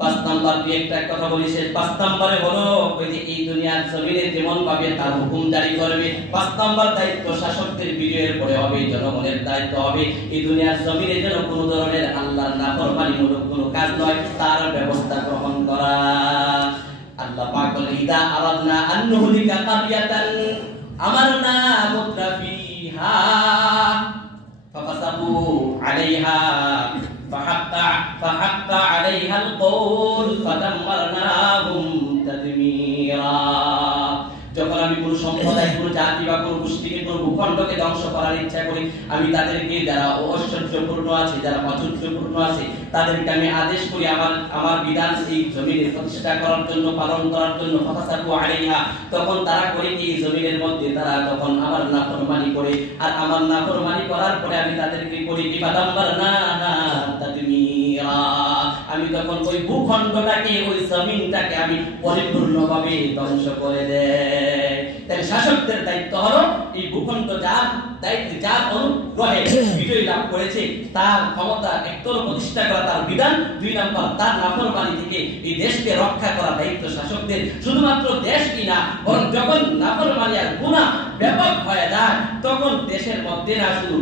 5 নাম্বার কি একটা কথা বলি, সে 5 নম্বরে হলো ওই যে এই দুনিয়ার জমিনে যেমন ভাবে তার হুকুম জারি করবে। 5 নাম্বার দায়িত্ব শাসকদের বিজয়ের পরে হবে, জনগণের দায়িত্ব হবে এই দুনিয়ার জমিনে যেন কোনো ধরনের আল্লাহর নাফরমানিমূলক কোনো কাজ নয়, তার ব্যবস্থা গ্রহণ করা। আল্লাহ পাক বলেন ইদা আরাদনা আন নুহলিকা কারিয়াতান আমারনা মুত্রাফিহা ফাফাসাবু আলাইহা فحق عليها القول فدمرناهم تدميرا। যখন আমি কোন সম্প্রদায়, কোন জাতি বা কোন গোষ্ঠীকে, কোন ভূখণ্ডকে ধ্বংস করার ইচ্ছা করি, আমি তাদেরকে যারা ঐশ্বর্যপূর্ণ আছে, যারা প্রাচুর্যপূর্ণ আছে, তাদেরকে আমি আদেশ করি আমার বিধান এই জমিনে প্রতিষ্ঠা করার জন্য, পালন করার জন্য। ফাসাবু আলাইহা, তখন তারা করে কি এই জমিনের মধ্যে তারা তখন আমার নাফরমানি করে, আর আমার নাফরমানি করার পরে আমি তাদেরকে করি কি ফাদাম্মারনাহা তাদমীরা, আমি তখন ওই ভূখণ্ডটাকে, ওই জমিনটাকে আমি পরিপূর্ণভাবে ধ্বংস করে দেই। তাই শাসকদের দায়িত্ব হলো এই ভূখণ্ড যার দায়িত্ব, যার অনুগ্রহে বিজয় লাভ করেছে, তার ক্ষমতা একতর প্রতিষ্ঠা করা, তার বিধান। 2 নাম্বার তার নাফরমানি থেকে এই দেশকে রক্ষা করা দায়িত্ব শাসকদের। শুধুমাত্র দেশ কি না, বরং যখন নাফরমানি আর গুনাহ ব্যাপক হয়ে যায়, তখন দেশের মধ্যে না শুধু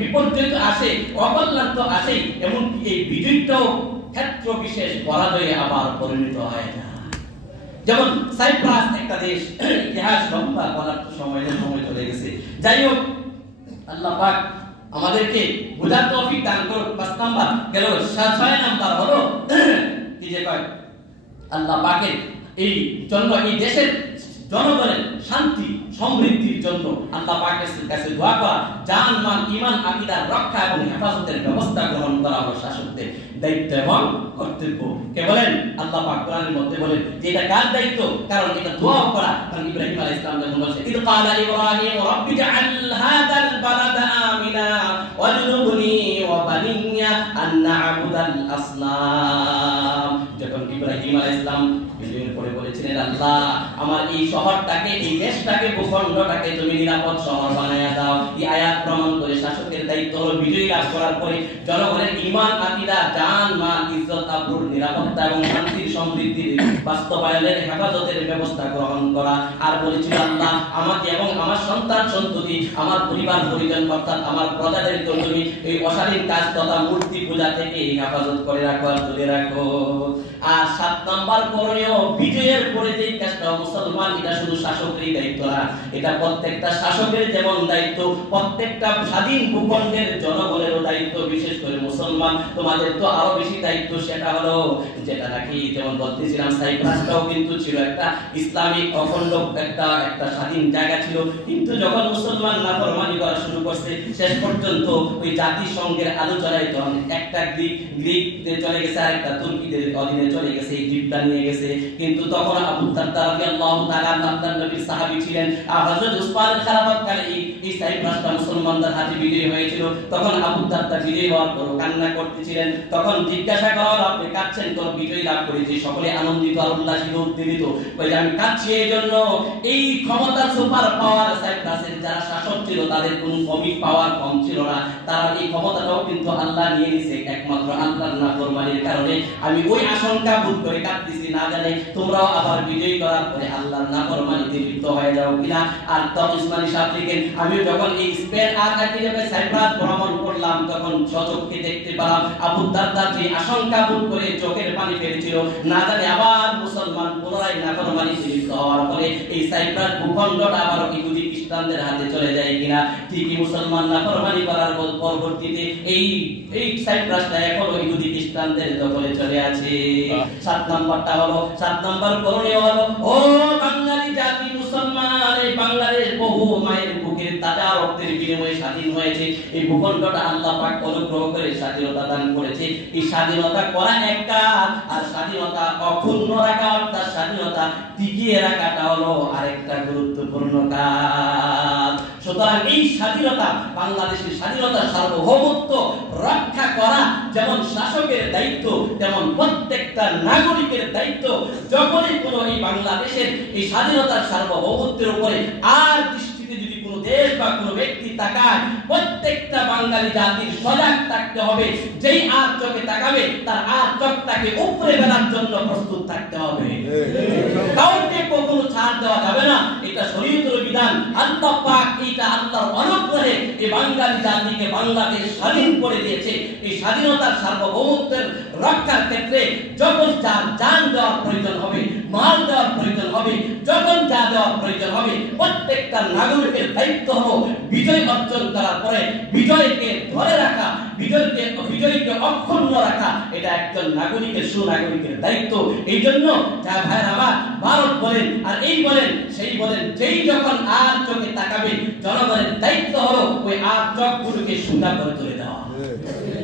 বিপর্যয় তো আসে, অকল্যাণ তো আসে, এমনকি এই বিজয়টাও ক্ষেত্র বিশেষ পরাজয়ে আবার পরিণত হয়ে যায়। যেমন সাইপ্রাস একটা দেশ, ইতিহাস লম্বা বলার তো সময় চলে গেছে। যাই হোক, আল্লাহ পাক আমাদেরকে বুঝার তৌফিক দান করুন। 5 নাম্বার গেল। 6 নাম্বার হলো কি যে কয় আল্লাহ পাকের এই জন্য, এই দেশের জনগণের শান্তি সমৃদ্ধির জন্য আল্লাহ পাকের কাছে দোয়া করা, জান মান ঈমান আকীদার রক্ষা এবং হেফাজতের ব্যবস্থা গ্রহণ করা হলো শাসকদের দায়িত্ব এবং কর্তব্য। কে বলেন? আল্লাহ পাক কোরআনের মধ্যে বলেন যে এটা কার দায়িত্ব, কারণ এটা দোয়া করা। কারণ ইব্রাহিম আলাইহিস সালাম যখন বলেছেন ইদ ক্বালা ইব্রাহিম রাব্বি জাআল হাযাল বালাদা আমিনা ওয়াজনুবনি ওয়া বানিয়া আন না'বুদাল আসনাম, যখন ইব্রাহিম আলাইহিস সালাম বিজয়ের পরে বলেছিলেন আল্লাহ আমার এই শহরটাকে, এই দেশটাকে, ভূখণ্ডটাকে তুমি নিরাপদ শহর বানায়া দাও। এই আয়াত প্রমাণ করে শাসকের দায়িত্ব হলো বিজয় লাভ করার পরে জনগণের ঈমান আকীদা, জান মাল ইজ্জত আবরুর নিরাপত্তা এবং শান্তির সমৃদ্ধির বাস্তবায়নের হেফাজতের ব্যবস্থা গ্রহণ করা। আর বলেছিল আল্লাহ আমাকে এবং আমার সন্তান সন্ততি, আমার পরিবার পরিজন অর্থাৎ আমার প্রজাদেরকে তুমি এই অশালীন কাজ তথা মূর্তি পূজা থেকে হেফাজত করে রাখো আর দূরে রাখো। আর 7 নাম্বার করণীয়, বিজয়ের পরে যে কাজটা মুসলমান, এটা শুধু শাসকেরই দায়িত্ব না, এটা প্রত্যেকটা শাসকের যেমন দায়িত্ব, প্রত্যেকটা স্বাধীন ভূখণ্ডের জনগণেরও দায়িত্ব। বিশেষ করে মুসলমান তোমাদের তো আরো বেশি দায়িত্ব। সেটা হলো যেটা নাকি যেমন বলতেছিলাম, সাইপ্রাসটাও কিন্তু ছিল একটা ইসলামিক অখণ্ড একটা স্বাধীন জায়গা ছিল, কিন্তু যখন মুসলমান নাফরমানি করা শুরু করছে, শেষ পর্যন্ত ওই জাতিসংঘের আলোচনায় তখন একটা গ্রিকদের চলে গেছে, আর একটা তুর্কিদের অধীনে চলে গেছে, এই দ্বীপটা নিয়ে গেছে। কিন্তু তখন আবু দারদা রাদিয়াল্লাহু তাআলা আল্লাহর নবীর সাহাবী ছিলেন। হযরত উসমানের খেলাফতকালে এই সাইপ্রাসটা মুসলমানদের হাতে বিজয়ী হয়েছিল। তখন আবু দারদা বিজয়ী হওয়ার পর কান্না করতেছিলেন। তখন জিজ্ঞাসা করা হলো, আপনি কাঁদছেন তো? বিজয় লাভ করেছি, সকলে আনন্দিত আর উল্লাসিত উদ্দীপিত। বলে আমি কাঁদছি এই জন্য এই ক্ষমতা সুপার পাওয়ার সাইপ্রাসের যারা শাসক ছিল তাদের কোনো পাওয়ার কম ছিল না, তারা এই ক্ষমতাটাও কিন্তু আল্লাহ নিয়ে নিছে একমাত্র আল্লাহর নাফরমানির কারণে। আমি ওই আশঙ্কা বোধ করে কাঁদতেছি, না জানে তোমরাও আবার বিজয় করার পরে আল্লাহর নাফরমানিতে লিপ্ত হয়ে যাও কিনা। আর তখন উসমানী সাহেব লিখেন, আমি যখন এই স্পেন আর একই জায়গায় সাইপ্রাস ভ্রমণ করলাম তখন স্বচক্ষে দেখতে পেলাম আবু দারদা যে আশঙ্কা বোধ করে চোখের পানি ফেলেছিল, না জানে আবার মুসলমান পুনরায় নাফরমানিতে লিপ্ত হওয়ার ফলে এই সাইপ্রাস ভূখণ্ডটা আবার ইহুদি খ্রিস্টানদের হাতে চলে যায় কিনা। ঠিকই মুসলমান নাফরমানি করার পরবর্তীতে এই সাইপ্রাসটা এখনো ইহুদি খ্রিস্টানদের দখলে চলে আছে। 7 নম্বরটা হলো, 7 নম্বর করণীয় হলো, ও বাঙালি জাতি মুসলমান, এই বাংলাদেশ বহু মায়ের বুকের তাজা রক্তের বিনিময়ে স্বাধীন হয়েছে। এই ভূখণ্ডটা আল্লাহ পাক অনুগ্রহ করে স্বাধীনতা দান করেছে। এই স্বাধীনতা করা এক কাজ, আর স্বাধীনতা অক্ষুণ্ণ রাখা অর্থাৎ স্বাধীনতা টিকিয়ে রাখাটা হলো আরেকটা গুরুত্বপূর্ণ কাজ। সুতরাং এই স্বাধীনতা, বাংলাদেশের স্বাধীনতা সার্বভৌমত্ব রক্ষা করা যেমন শাসকের দায়িত্ব, তেমন প্রত্যেকটা নাগরিকের দায়িত্ব। যখনই কোনো এই বাংলাদেশের এই স্বাধীনতার সার্বভৌমত্বের উপরে আর দৃষ্টিতে যদি কোনো দেশ বা কোনো ব্যক্তি তাকায়, প্রত্যেকটা বাঙালি জাতির সজাগ থাকতে হবে। যেই আর চোখে তাকাবে তার আর চোখটাকে উপরে ফেলার জন্য প্রস্তুত থাকতে হবে। কাউকে কখনো ছাড় দেওয়া যাবে না, এটা শরীয়তের বিধান। আল্লাহ পাক এটা আল্লাহর অনুগ্রহে এই বাঙালি জাতিকে বাংলাদেশ স্বাধীন করে দিয়েছে। এই স্বাধীনতার সার্বভৌমত্বের রক্ষার ক্ষেত্রে যখন যার জান দেওয়ার প্রয়োজন হবে, মাল দেওয়ার প্রয়োজন হবে, যখন যা দেওয়ার প্রয়োজন হবে, প্রত্যেকটা নাগরিকের দায়িত্ব হলো বিজয় অর্জন করার পরে বিজয়কে ধরে রাখা, বিজয়কে অক্ষুণ্ণ রাখা। এটা একজন নাগরিকের, সুনাগরিকের দায়িত্ব। এই জন্য যা ভাইয়ের আমার ভারত বলেন আর এই বলেন সেই বলেন, যেই যখন আর চোখে তাকাবে জনগণের দায়িত্ব হলো ওই আর চোখগুলোকে সোজা করে তুলে দেওয়া।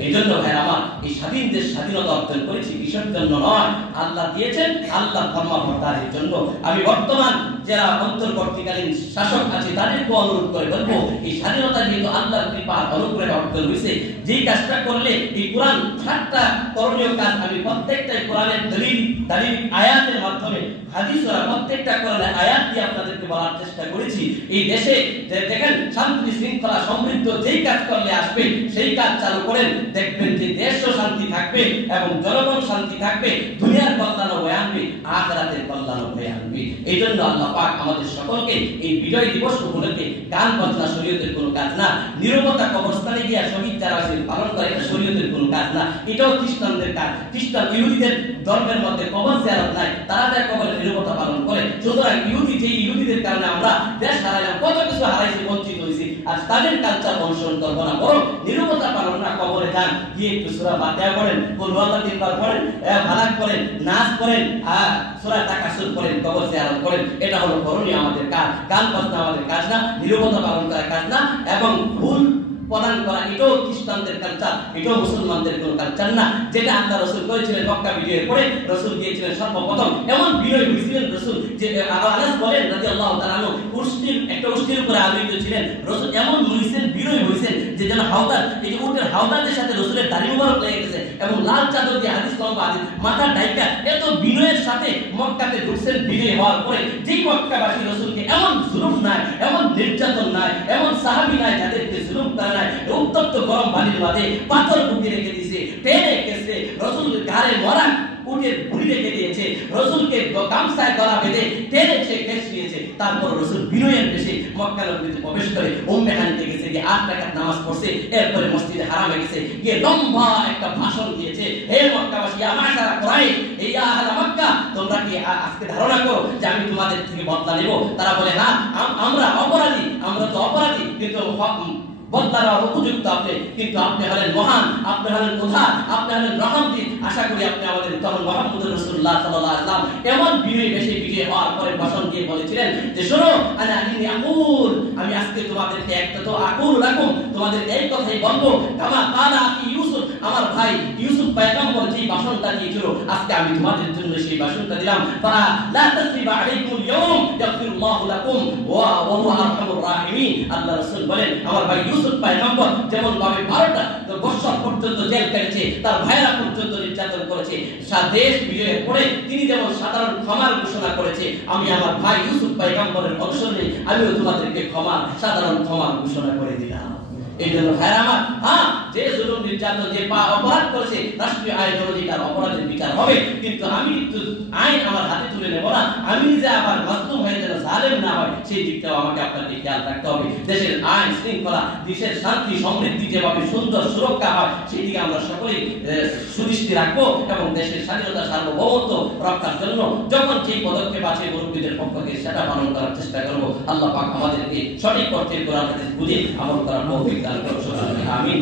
এই জন্য ভাইয়ের আমার এই স্বাধীন দেশ স্বাধীনতা অর্জন করেছি কিসের জন্য নয়, আল্লাহ দিয়েছেন আল্লাহ কর্মকর্তাদের জন্য। আমি বর্তমান যারা অন্তর্বর্তীকালীন শাসক আছে তাদেরকে অনুরোধ করে বলবো, এই স্বাধীনতা যেহেতু আল্লাহর কৃপা অনুগ্রহে অর্জন হয়েছে, যেই কাজটা করলে এই কোরআন 7টা করণীয় কাজ আমি প্রত্যেকটাই কোরআনের দলিল আয়াতের মাধ্যমে, হাদিসরা প্রত্যেকটা কোরআনের আয়াত দিয়ে আপনাদেরকে বলার চেষ্টা করেছি। এই দেশে দেখেন শান্তি শৃঙ্খলা সমৃদ্ধ যেই কাজ করলে আসবে সেই কাজ চালু করেন, দেখবেন যে দেশও শান্তি থাকবে এবং জনগণ শান্তি থাকবে, দুনিয়ার কল্যাণ হয়ে আনবে, আখিরাতের কল্যাণ হয়ে আনবে। এই জন্য আল্লাহ পাক আমাদের সকলকে এই বিজয় দিবস উপলক্ষে গান বাজনা শরীয়তের কোনো কাজ না, নীরবতা কবরস্থানে গিয়া শহীদ যারা আছে পালন করে এটা শরীয়তের কোনো কাজ না, এটাও খ্রিস্টানদের কাজ। খ্রিস্টান ইহুদিদের ধর্মের মধ্যে কবর জিয়ারত নাই, তারা তার কবরে নীরবতা পালন করে। সুতরাং ইহুদিদের কারণে আমরা দেশ হারাইলাম, কত কিছু হারাইছি, বঞ্চিত হয়েছি। আর তাদের কালচার অনুসরণ করবো না, বরং নীরবতা পালন না, কবরে যান, গিয়ে একটু সূরা ফাতিহা পড়েন, কুল আল্লাহ 3 বার পড়েন, ফালাক পড়েন, নাচ করেন, আর সূরা তাকাসুর পড়েন, কবর জিয়ারত করেন। এটা হলো করণীয় আমাদের কাজ। গান বাজনা আমাদের কাজ না, নীরবতা পালন করা কাজ না, এবং ফুল প্রদান করা এটাও খ্রিস্টানদের কালচার, এটাও মুসলমানদের কোনো কালচার না। যেটা আল্লাহ রাসূল করেছিলেন মক্কা বিজয়ের পরে, রাসূল গিয়েছিলেন সর্বপ্রথম, এমন বিনয় হয়েছিলেন রাসূল যে আনাস বলেন রাদিয়াল্লাহু তাআলা আনহু উষ্টির উপরে আরোহিত ছিলেন। রাসূল এমন হয়েছেন, বিনয় হয়েছেন যে যেন হাওদার, এই যে উটের হাওদাদের সাথে রাসূলের দাড়ি মুবারক লেগে গেছে এবং লাল চাদর দিয়ে হাদিস লম্বা হাদিস মাথা ঢাকা এত বিনয়ের সাথে মক্কাতে ঢুকছেন। বিজয় হওয়ার পরে যেই মক্কাবাসী রাসূলকে এমন জুলুম নাই, এমন নির্যাতন নাই, এমন সাহাবী নাই যাদেরকে জুলুম করা নাই, উত্তপ্ত গরম পানির মাঝে পাথর বুকে রেখে দিয়েছে, টেনে গেছে, রাসূলের ঘাড়ে মরা উটের ভুঁড়ি রেখে দিয়েছে, রাসূলকে গামছায় গলা বেঁধে টেনেছে, কেশ নিয়েছে। তারপর রাসূল বিনয়ের বেশে মক্কা নগরীতে প্রবেশ করে উম্মে হানিতে গেছে, গিয়ে 8 রাকাত নামাজ পড়ছে, এরপরে মসজিদে হারামে গেছে, গিয়ে লম্বা একটা ভাষণ দিয়েছে। হে মক্কাবাসী, আমাশারা কুরাইশ, এই আহলে মক্কা, তোমরা কি আজকে ধারণা করো যে আমি তোমাদের থেকে বদলা নেব? তারা বলে না, আমরা অপরাধী, আমরা তো অপরাধী, কিন্তু বদলা নেওয়ার উপযুক্ত আপনি, কিন্তু আপনি হলেন মহান, আপনি হলেন উদার, আপনি হলেন রহমত। আশা করি আপনি আমাদের তখন মুহাম্মদ রাসূলুল্লাহ সাল্লাল্লাহু আলাইহি ওয়াসাল্লাম এমন বিনয় বেশি বিজয় হওয়ার পরে ভাষণ দিয়ে বলেছিলেন যে শোনো, আমি আজকে তোমাদেরকে একটা তো আকুল রাখুন, তোমাদের এই কথাই বলবো, কামা কালা আখি ইউসুফ, আমার ভাই ইউসুফ পয়গম্বর যে ভাষণটা দিয়েছিল শুনো, আজকে আমি তোমাদের জন্য সেই ভাষণটা দিলাম। ফালা লা তাসরিবা আলাইকুম ইয়াউম ইয়াগফিরুল্লাহু লাকুম ওয়া হুয়া আরহামুর রাহিমিন। আল্লাহ রাসূল বলেন, আমার ভাই ইউসুফ পয়গম্বর যেমন ভাবে 12টা বছর পর্যন্ত জেল কেটেছে, তার ভাইরা পর্যন্ত নির্যাতন করেছে, দেশ বিজয়ের পরে তিনি যেমন সাধারণ ক্ষমার ঘোষণা করেছে, আমি আমার ভাই ইউসুফ পয়গম্বরের অনুসরণে আমিও তোমাদেরকে সাধারণ ক্ষমার ঘোষণা করে দিলাম। এই জন্য ভাইরা আমার, যে জুলুম নির্যাতন, যে অপরাধ করেছে, রাষ্ট্রীয় আইন অনুযায়ী তার অপরাধের বিচার হবে, কিন্তু আমি আইন আমার হাতে তুলে নেব না। আমি নিজে আবার মাজলুম হয়ে যেন জালেম না হয়, সেই দিকটাও আমাকে আপনাকে খেয়াল রাখতে হবে। দেশের আইন শৃঙ্খলা, দেশের শান্তি সমৃদ্ধি যেভাবে সুন্দর সুরক্ষা হয়, সেই দিকে আমরা সকলেই সুদৃষ্টি রাখবো এবং দেশের স্বাধীনতা সার্বভৌমত্ব রক্ষার জন্য যখন যেই পদক্ষেপ আছে মুরব্বীদের পক্ষ থেকে সেটা পালন করার চেষ্টা করবো। আল্লাহ পাক আমাদেরকে সঠিক পথে কোরআন হাদিস বুঝে আমল করার তৌফিক দান করুন। আমিন।